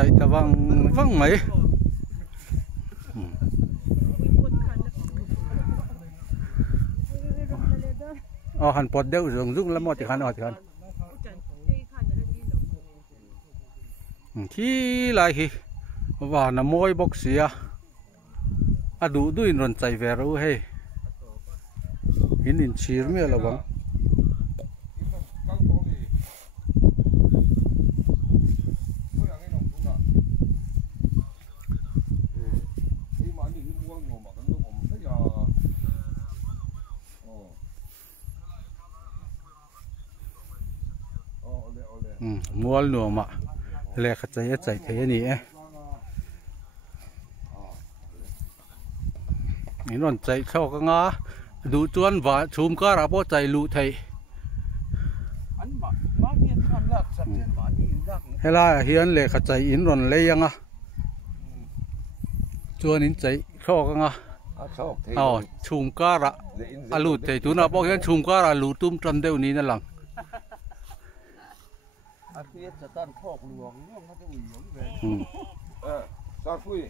chạy ta văng mấy hàn bọt đeo dùng dùng lắm thì khăn khi lại khi và nó môi bốc xìa đủ đuôi rồi chạy về rồi hay in chia mấy là vâng mua lúa mà lẹ khát chạy thế này những con chạy sau cái ngã đủ chuan và chùm cá ra bó chạy lụ thầy hay là hiện lẹ khát chạy in rồi lấy yang chuan in chạy sau cái ngã chùm cá ra lụ thầy tú nào bó hiện chùm cá ra lụ tum trần đều ní nè lằng Sao phui?